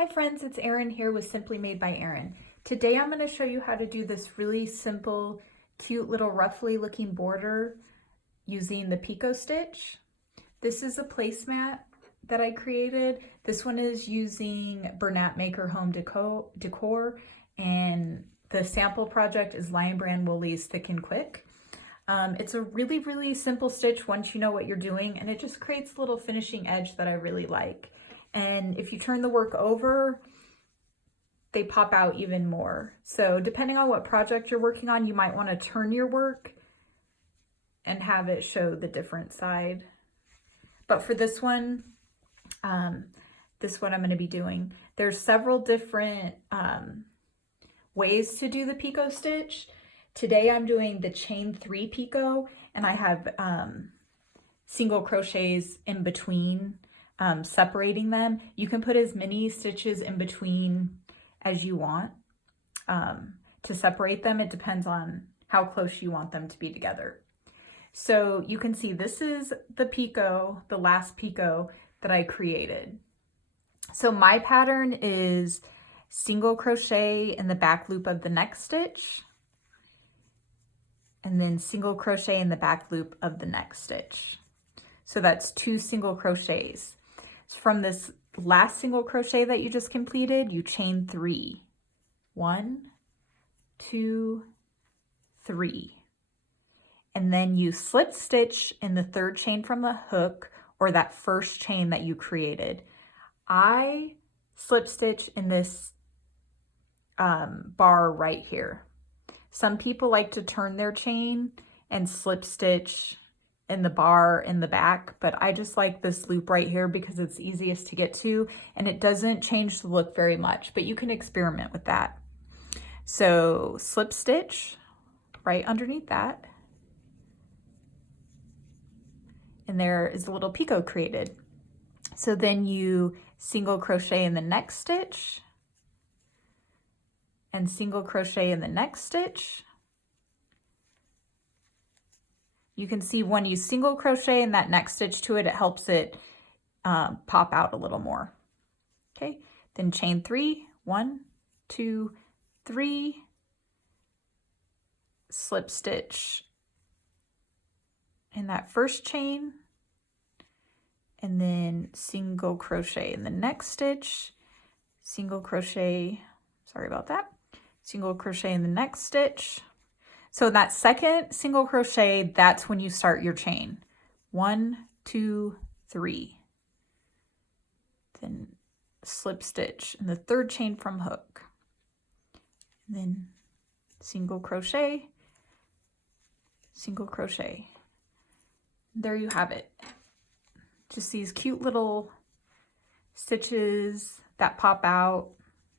Hi friends, it's Erin here with Simply Made by Erin. Today I'm going to show you how to do this really simple, cute little roughly looking border using the Picot stitch. This is a placemat that I created. This one is using Bernat Maker Home Decor, and the sample project is Lion Brand Woolies Thick and Quick. It's a really simple stitch once you know what you're doing, and it just creates a little finishing edge that I really like. And if you turn the work over, they pop out even more. So depending on what project you're working on, you might want to turn your work and have it show the different side. But for this one I'm going to be doing. There's several different ways to do the Picot stitch. Today I'm doing the chain 3 Picot, and I have single crochets in between, separating them. You can put as many stitches in between as you want to separate them. It depends on how close you want them to be together. So you can see this is the Picot, the last Picot that I created. So my pattern is single crochet in the back loop of the next stitch, and then single crochet in the back loop of the next stitch. So that's 2 single crochets. So from this last single crochet that you just completed, you chain 3. 1, 2, 3. And then you slip stitch in the 3rd chain from the hook, or that first chain that you created. I slip stitch in this bar right here. Some people like to turn their chain and slip stitch in the bar in the back, but I just like this loop right here because it's easiest to get to, and it doesn't change the look very much, but you can experiment with that. So slip stitch right underneath that, and there is a little Picot created. So then you single crochet in the next stitch, and single crochet in the next stitch. You can see when you single crochet in that next stitch to it, it helps it pop out a little more. Okay, then chain 3, 1, 2, 3, slip stitch in that first chain, and then single crochet in the next stitch, single crochet, sorry about that, single crochet in the next stitch. So that second single crochet, that's when you start your chain. 1, 2, 3. Then slip stitch in the 3rd chain from hook. And then single crochet, single crochet. There you have it. Just these cute little stitches that pop out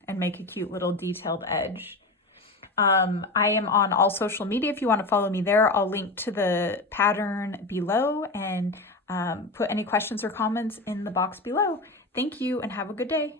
and make a cute little detailed edge. I am on all social media if you want to follow me there. I'll link to the pattern below, and put any questions or comments in the box below. Thank you and have a good day.